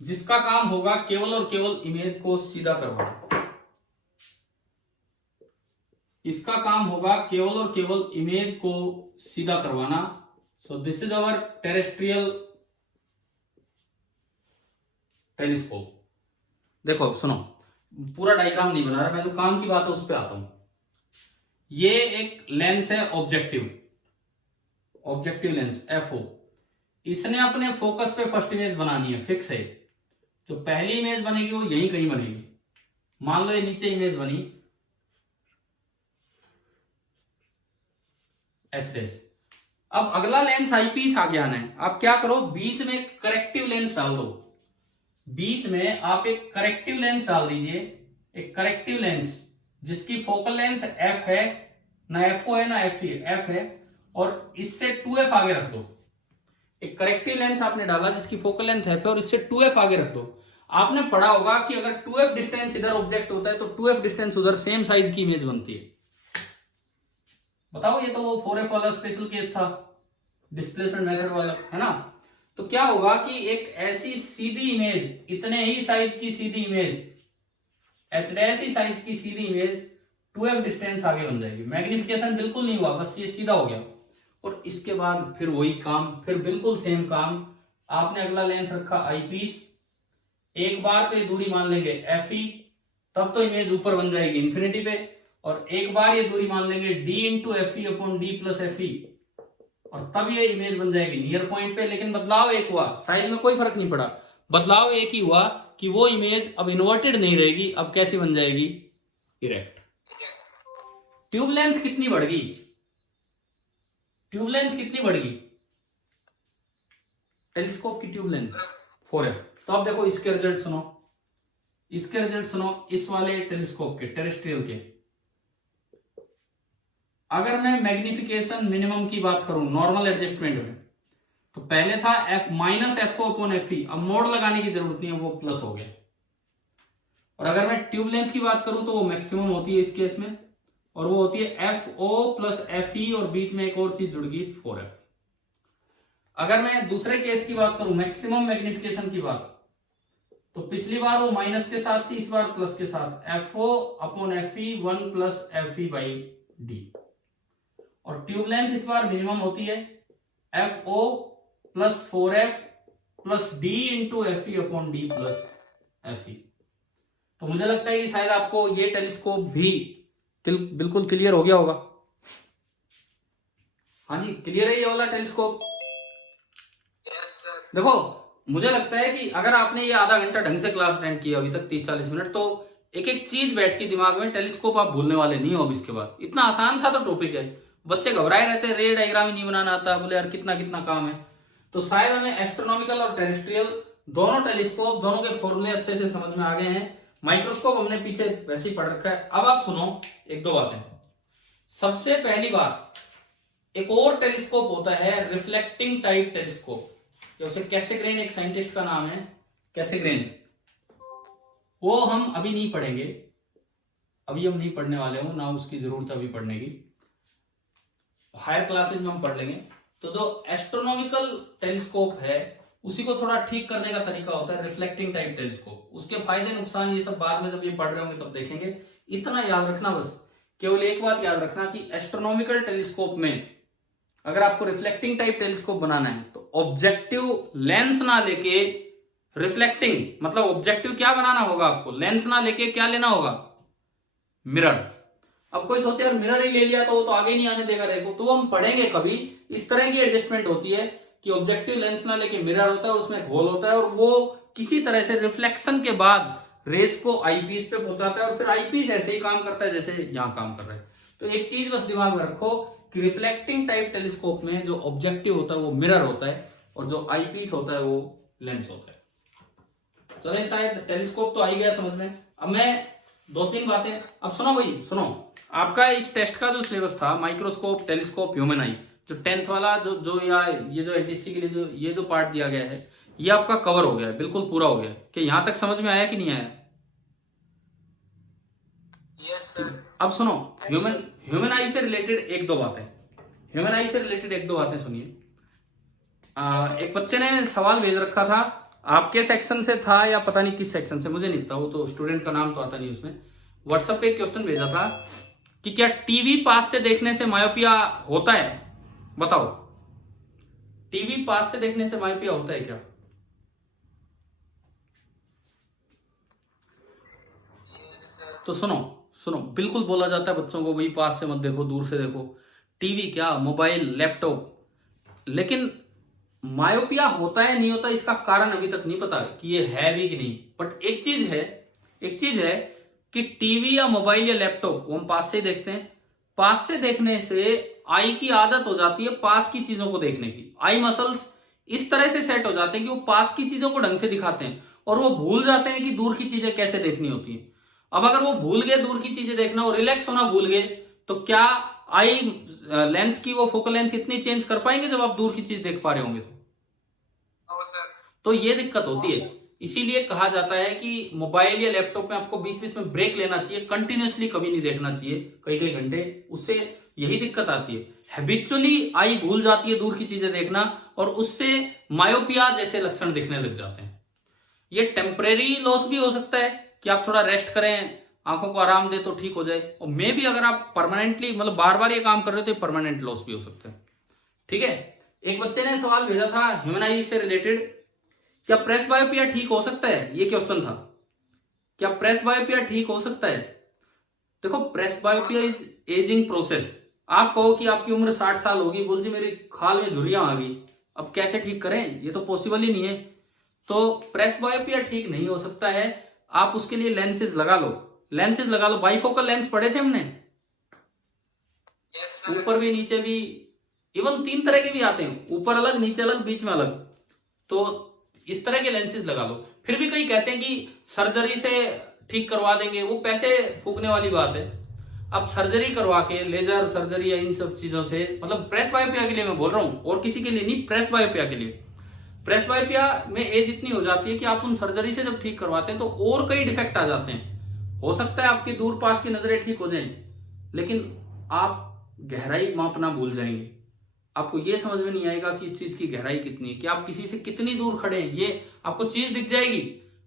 जिसका काम होगा केवल और केवल इमेज को सीधा करवाना। इसका काम होगा केवल और केवल इमेज को सीधा करवाना। So this is our terrestrial telescope. देखो सुनो, पूरा डायग्राम नहीं बना रहा मैं, जो काम की बात है उस पर आता हूं। ये एक लेंस है ऑब्जेक्टिव लेंस एफओ। इसने अपने फोकस पे फर्स्ट इमेज बनानी है, फिक्स है। जो पहली इमेज बनेगी वो यहीं कहीं बनेगी। मान लो ये नीचे इमेज बनी एच। अब अगला लेंस आईपीस आगे आना है। आप क्या करो, बीच में एक करेक्टिव लेंस डाल दो। बीच में आप एक करेक्टिव लेंस डाल दीजिए, एक करेक्टिव लेंस जिसकी फोकल लेंथ एफ है, ना एफओ है ना एफ है, और इससे 2f आगे रख दो। एक करेक्टिव लेंस आपने डाला जिसकी फोकल लेंथ एफ है और इससे 2f आगे रख दो। आपने पढ़ा होगा कि अगर 2f डिस्टेंस इधर ऑब्जेक्ट होता है तो 2f डिस्टेंस उधर सेम साइज की इमेज बनती है। बताओ, ये तो वो 4f वाला स्पेशल केस था, डिस्प्लेसमेंट मेथड वाला, है ना? तो क्या होगा कि एक ऐसी सीधी इमेज, इतने ही साइज की सीधी इमेज, एच ही साइज की सीधी इमेज 2f डिस्टेंस आगे बन जाएगी। मैग्निफिकेशन बिल्कुल नहीं हुआ, बस ये सीधा हो गया। और इसके बाद फिर वही काम, फिर बिल्कुल सेम काम। आपने अगला लेंस रखा आईपीस, एक बार तो ये दूरी मान लेंगे एफ, तब तो इमेज ऊपर बन जाएगी इंफिनिटी पे, और एक बार ये दूरी मान लेंगे d into F E upon D plus F E, और तब ये इमेज बन जाएगी नियर पॉइंट पे। लेकिन बदलाव एक हुआ, साइज में कोई फर्क नहीं पड़ा, बदलाव एक ही हुआ कि वो इमेज अब इन्वर्टेड नहीं रहेगी, अब कैसी बन जाएगी? इरेक्ट। ट्यूब लेंथ कितनी बढ़ गई? ट्यूब लेंथ कितनी बढ़ गई? टेलीस्कोप की ट्यूब लेंथ 4f। तो अब देखो इसके रिजल्ट सुनो, इसके रिजल्ट सुनो इस वाले टेलीस्कोप के, टेरेस्ट्रियल के। अगर मैं मैग्निफिकेशन मिनिमम की बात करूं नॉर्मल एडजस्टमेंट में, तो पहले था f minus F O upon F E, अब मोड लगाने की जरूरत नहीं है, वो प्लस हो गया। और अगर मैं ट्यूब लेंथ की बात करूं तो वो मैक्सिमम होती है इस केस में, और वो होती है FO प्लस FE और बीच में एक और चीज जुड़ गई 4F। अगर मैं दूसरे केस की बात करूं, मैक्सिमम मैग्निफिकेशन की बात, तो पिछली बार वो माइनस के साथ थी, इस बार प्लस के साथ, FO upon FE 1 plus FE by D। और ट्यूब लेंथ इस बार मिनिमम होती है FO plus 4F plus D into FE upon D plus FE। तो मुझे लगता है कि शायद आपको ये टेलीस्कोप भी बिल्कुल क्लियर हो गया होगा। हाँ जी, क्लियर है ये वाला टेलीस्कोप। Yes sir. देखो, मुझे लगता है कि अगर आपने ये आधा घंटा ढंग से क्लास अटेंड किया अभी तक 30-40 मिनट, तो एक एक चीज बैठ के दिमाग में, टेलीस्कोप आप भूलने वाले नहीं हो अब इसके बाद। इतना आसान सा तो टॉपिक है। बच्चे घबराए रहते हैं, रे डायग्राम ही नहीं बनाना आता, बोले यार कितना कितना काम है। तो शायद हमें एस्ट्रोनॉमिकल और टेरेस्ट्रियल दोनों टेलीस्कोप, दोनों के फॉर्मूले अच्छे से समझ में आ गए हैं। माइक्रोस्कोप हमने पीछे वैसे ही पढ़ रखा है। अब आप सुनो एक दो बातें। सबसे पहली बात, एक और टेलीस्कोप होता है रिफ्लेक्टिंग टाइप टेलीस्कोप, जैसे कैसेग्रेन एक साइंटिस्ट का नाम है, कैसेग्रेन। वो हम अभी नहीं पढ़ेंगे, अभी हम नहीं पढ़ने वाले हूं, ना उसकी जरूरत है अभी पढ़ने की, हायर क्लासेज में हम पढ़ लेंगे। तो जो एस्ट्रोनॉमिकल टेलीस्कोप है उसी को थोड़ा ठीक करने का तरीका होता है रिफ्लेक्टिंग टाइप टेलीस्कोप। उसके फायदे नुकसान ये सब बाद में जब ये पढ़ रहे होंगे तब देखेंगे। इतना याद रखना बस, केवल एक बात याद रखना कि एस्ट्रोनॉमिकल टेलीस्कोप में अगर आपको रिफ्लेक्टिंग टाइप टेलीस्कोप बनाना है तो ऑब्जेक्टिव लेंस ना लेके रिफ्लेक्टिंग, मतलब ऑब्जेक्टिव क्या बनाना होगा आपको, लेंस ना लेके क्या लेना होगा, मिरर। अब कोई सोचे यार मिरर ही ले लिया तो वो तो आगे ही नहीं आने देगा रेको, तो वो हम पढ़ेंगे कभी। इस तरह की एडजस्टमेंट होती है कि ऑब्जेक्टिव लेंस ना लेके मिरर होता है, उसमें घोल होता है और वो किसी तरह से रिफ्लेक्शन के बाद रेज को आईपीस पे पहुंचाता है और फिर आईपीस ऐसे ही काम करता है जैसे यहां काम कर रहा है। तो एक चीज बस दिमाग में रखो कि रिफ्लेक्टिंग टाइप टेलीस्कोप में जो ऑब्जेक्टिव होता है वो मिरर होता है और जो आईपीस होता है वो लेंस होता है। चले, शायद टेलीस्कोप तो आ ही गया समझ में। अब मैं दो तीन बातें, अब सुनो भाई सुनो, आपका इस टेस्ट का जो सिलेबस था माइक्रोस्कोप, टेलीस्कोप, ह्यूमन आई, जो 10th वाला जो या ये जो एनटीसी के लिए ये जो पार्ट दिया गया है ये आपका कवर हो गया है, बिल्कुल पूरा हो गया है। कि यहां तक समझ में आया कि नहीं आया? Yes sir. अब सुनो, ह्यूमन आई से रिलेटेड एक दो बातें, ह्यूमन आई से रिलेटेड एक दो बातें सुनिए। एक बच्चे ने सवाल भेज रखा था, आपके सेक्शन से था या पता नहीं किस सेक्शन से, मुझे नहीं पता, वो तो स्टूडेंट का नाम तो आता नहीं उसमें। व्हाट्सएप पे एक क्वेश्चन भेजा था कि क्या टीवी पास से देखने से मायोपिया होता है? बताओ, टीवी पास से देखने से मायोपिया होता है क्या? तो सुनो, बिल्कुल बोला जाता है बच्चों को भाई पास से मत देखो, दूर से देखो। टीवी क्या, मोबाइल, लैपटॉप। लेकिन मायोपिया होता है नहीं होता इसका कारण अभी तक नहीं पता कि ये है भी कि नहीं। बट एक चीज है कि टीवी या मोबाइल या लैपटॉप वो हम पास से देखते हैं। पास से देखने से आई की आदत हो जाती है पास की चीजों को देखने की। आई मसल्स इस तरह से सेट हो जाते हैं कि वो पास की चीजों को ढंग से दिखाते हैं और वो भूल जाते हैं कि दूर की चीजें कैसे देखनी होती है। अब अगर वो भूल गए दूर की चीजें देखना और रिलैक्स होना भूल गए तो क्या आई लेंस की वो फोकल लेंथ इतनी चेंज कर पाएंगे जब आप दूर की चीज देख पा रहे होंगे? तो ये दिक्कत होती है। इसीलिए कहा जाता है कि मोबाइल या लैपटॉप में आपको बीच बीच में ब्रेक लेना चाहिए, कंटिन्यूअसली कभी नहीं देखना चाहिए, कई कई घंटे। उससे यही दिक्कत आती है, हैबिचुअली आई भूल जाती है दूर की चीजें देखना और उससे मायोपिया जैसे लक्षण दिखने लग जाते हैं। ये टेम्परेरी लॉस भी हो सकता है कि आप थोड़ा रेस्ट करें, आंखों को आराम दे तो ठीक हो जाए। और मे भी अगर आप परमानेंटली मतलब बार बार ये काम कर रहे हो तो परमानेंट लॉस भी हो सकता है। ठीक है, एक बच्चे ने सवाल भेजा था ह्यूमन आई से रिलेटेड, क्या प्रेस बायोपिया ठीक हो सकता है? ये क्वेश्चन था, क्या प्रेस बायोपिया ठीक हो सकता है? देखो, प्रेस बायोपिया इज एजिंग प्रोसेस। आप कहो कि आपकी उम्र 60 साल होगी, बोल जी मेरे खाल में झुर्रियां आ गई, अब कैसे ठीक करें, ये तो पॉसिबल ही नहीं है। तो प्रेस बायोपिया ठीक नहीं हो सकता है। आप उसके लिए लेंसेज लगा लो, बाइफोकल लेंस पढ़े थे हमने, ऊपर भी नीचे भी, इवन 3 तरह के भी आते हैं, ऊपर अलग, नीचे अलग, बीच में अलग। तो इस तरह के लेंसेज लगा लो। फिर भी कई कहते हैं कि सर्जरी से ठीक करवा देंगे, वो पैसे फूकने वाली बात है। अब सर्जरी करवा के, लेजर सर्जरी या इन सब चीजों से, मतलब प्रेस बायोपिया के लिए मैं बोल रहा हूं और किसी के लिए नहीं, प्रेस बायोपिया के लिए। प्रेस बायोपिया में एज इतनी हो जाती है कि आप उन सर्जरी से जब ठीक करवाते हैं तो और कई डिफेक्ट आ जाते हैं। हो सकता है आपकी दूर पास की नजरें ठीक हो जाएं, लेकिन आप गहराई मापना भूल जाएंगे। आपको ये समझ में नहीं आएगा कि इस चीज की गहराई कितनी है, कि आप किसी से कितनी दूर खड़े हैं। ये आपको चीज दिख जाएगी,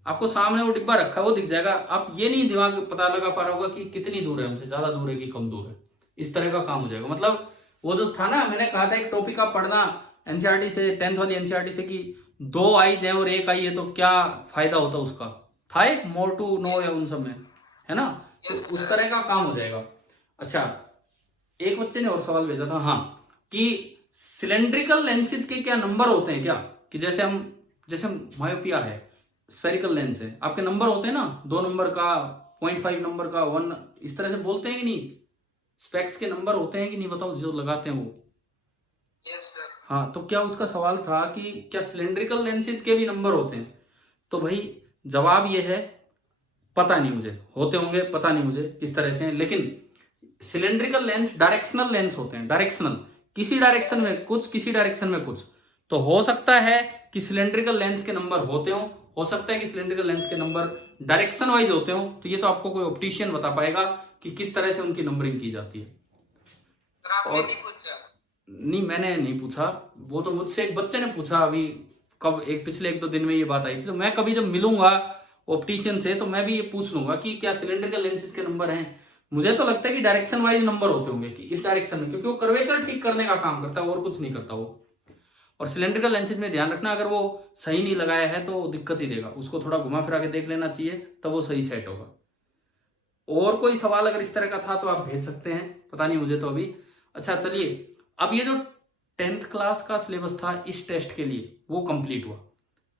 आपको सामने वो डिब्बा रखा है वो दिख जाएगा, आप ये नहीं दिमाग पता लगा पा रहा होगा कि कितनी दूर है हमसे, ज्यादा दूर है कि कम दूर है। इस तरह का काम हो जाएगा। मतलब वो जो था ना, मैंने कहा था एक टॉपिक आप पढ़ना एनसीईआरटी से, 10th वाली एनसीईआरटी से, कि 2 आईज है और 1 आई है तो क्या फायदा होता उसका, था एक मोर टू नो या उन सब में, है ना। तो उस तरह का काम हो जाएगा। अच्छा, एक बच्चे ने और सवाल भेजा था, हाँ, कि सिलेंड्रिकल लेंसेज के क्या नंबर होते हैं क्या, कि जैसे मायोपिया है, स्फेरिकल लेंस है, आपके नंबर होते हैं ना, 2 नंबर का, 0.5 नंबर का, 1, इस तरह से बोलते हैं कि नहीं, स्पेक्स के नंबर होते हैं कि नहीं, बताओ जो लगाते हैं वो। Yes sir. हाँ, तो क्या उसका सवाल था कि क्या सिलेंड्रिकल लेंसेज के भी नंबर होते हैं। तो भाई जवाब ये है, पता नहीं मुझे, होते होंगे, पता नहीं मुझे किस तरह से हैं, लेकिन सिलेंड्रिकल लेंस डायरेक्शनल लेंस होते हैं, डायरेक्शनल, किसी डायरेक्शन में कुछ, किसी डायरेक्शन में कुछ। तो हो सकता है कि सिलेंड्रिकल लेंस के नंबर होते हो सकता है कि सिलेंड्रिकल लेंस के नंबर डायरेक्शन वाइज होते हो। तो ये तो आपको कोई ऑप्टिशियन बता पाएगा कि किस तरह से उनकी नंबरिंग की जाती है। आपने नहीं पूछा? नहीं, मैंने नहीं पूछा, वो तो मुझसे एक बच्चे ने पूछा अभी, कब, एक पिछले 1-2 दिन में ये बात आई थी। तो मैं कभी जब मिलूंगा ऑप्टिशियन से तो मैं भी ये पूछ लूंगा कि क्या सिलेंड्रिकल लेंसेज के नंबर हैं। मुझे तो लगता है कि डायरेक्शन वाइज नंबर होते होंगे, कि इस डायरेक्शन में, क्योंकि वो कर्वेचर ठीक करने का काम करता है और कुछ नहीं करता वो। और सिलेंड्रिकल लेंसेज में ध्यान रखना, अगर वो सही नहीं लगाया है तो दिक्कत ही देगा, उसको थोड़ा घुमा फिरा के देख लेना चाहिए, तब वो सही सेट होगा। और कोई सवाल अगर इस तरह का था तो आप भेज सकते हैं, पता नहीं मुझे तो अभी। अच्छा चलिए, अब ये जो 10th क्लास का सिलेबस था इस टेस्ट के लिए वो कंप्लीट हुआ।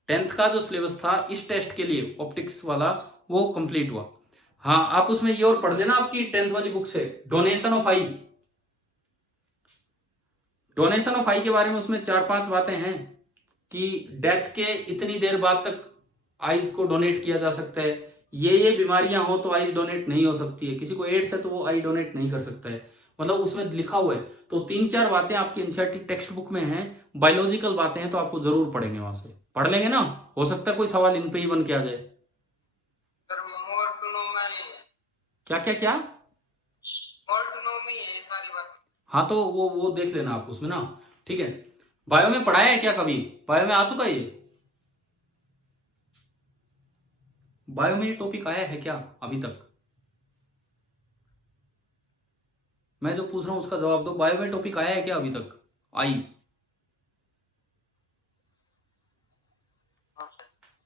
10th का जो सिलेबस था इस टेस्ट के लिए ऑप्टिक्स वाला, वो कंप्लीट हुआ। हाँ, आप उसमें ये और पढ़ लेना आपकी 10th वाली बुक से, donation of eye. Donation of eye के बारे में उसमें 4-5 बातें हैं कि डेथ के इतनी देर बाद तक आईज को डोनेट किया जा सकता है, ये बीमारियां हो तो आईज डोनेट नहीं हो सकती है, किसी को एड्स है तो वो आई डोनेट नहीं कर सकता है, मतलब उसमें लिखा हुआ है। तो 3-4 बातें आपकी एनसीईआरटी टेक्स्ट बुक में हैं, बायोलॉजिकल बातें हैं, तो आपको जरूर पढ़ेंगे, वहां से पढ़ लेंगे ना, हो सकता है कोई सवाल इन पे ही बन के आ जाए। सर मोर टू नो में नहीं है। क्या क्या क्या? मोर टू नो में है ये सारी बात। हाँ, तो वो देख लेना आप उसमें ना, ठीक है। बायो में पढ़ाया है क्या कभी? बायो में आ चुका है ये? बायो में ये टॉपिक आया है क्या अभी तक? मैं जो पूछ रहा हूं उसका जवाब दो, बायो में टॉपिक आया है क्या अभी तक? आई?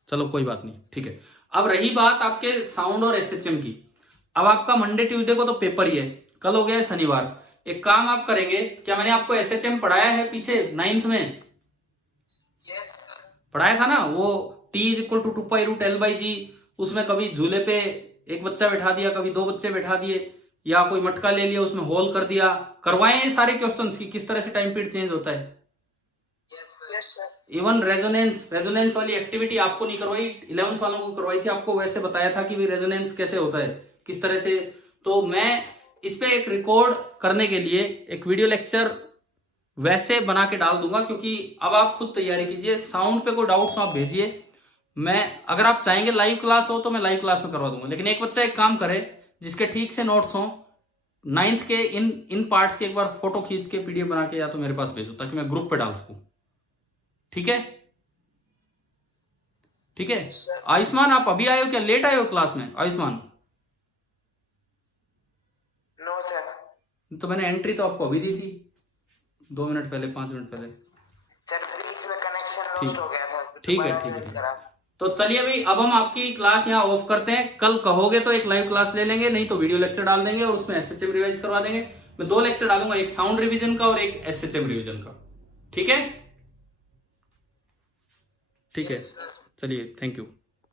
चलो कोई बात नहीं, ठीक है। अब रही बात आपके साउंड और एसएचएम की। अब आपका मंडे ट्यूसडे को तो पेपर ही है, कल हो गया है शनिवार। एक काम आप करेंगे, क्या मैंने आपको एसएचएम पढ़ाया है पीछे 9th में? Yes sir. पढ़ाया था ना, वो T=2π√L/G। उसमें कभी झूले पे एक बच्चा बैठा दिया, कभी 2 बच्चे बैठा दिए, या कोई मटका ले लिया उसमें होल कर दिया, करवाए हैं सारे क्वेश्चंस की किस तरह से टाइम पीरियड चेंज होता है। Yes sir. इवन रेजोनेंस वाली एक्टिविटी आपको नहीं करवाई, 11th वालों को करवाई थी, आपको वैसे बताया था कि भी रेजोनेंस कैसे होता है, किस तरह से। तो मैं इस पे एक रिकॉर्ड करने के लिए एक वीडियो लेक्चर वैसे बना के डाल दूंगा, क्योंकि अब आप खुद तैयारी कीजिए। साउंड पे कोई डाउट्स आप भेजिए, मैं अगर आप चाहेंगे लाइव क्लास हो तो मैं लाइव क्लास में करवा दूंगा। लेकिन एक बच्चा एक काम करे जिसके ठीक से नोट्स हो, 9th के इन पार्ट्स के एक बार फोटो खींच के पीडीएफ बना के या तो मेरे पास भेजो, ताकि मैं ग्रुप पे डाल सकूं। ठीक है, ठीक है। आयुष्मान, आप अभी आए हो क्या, लेट आए हो क्लास में? Ayushman, no sir. तो मैंने एंट्री तो आपको अभी दी थी, 2 मिनट पहले, 5 मिनट पहले। सर बीच में कनेक्शन लॉस्ट हो गया था। ठीक है, ठीक है। तो चलिए भाई, अब हम आपकी क्लास यहाँ ऑफ करते हैं। कल कहोगे तो एक लाइव क्लास ले लेंगे, नहीं तो वीडियो लेक्चर डाल देंगे और उसमें एसएचएम रिवाइज करवा देंगे। मैं 2 लेक्चर डालूंगा, एक साउंड रिवीजन का और एक एसएचएम रिवीजन का। ठीक है, ठीक है। चलिए, थैंक यू।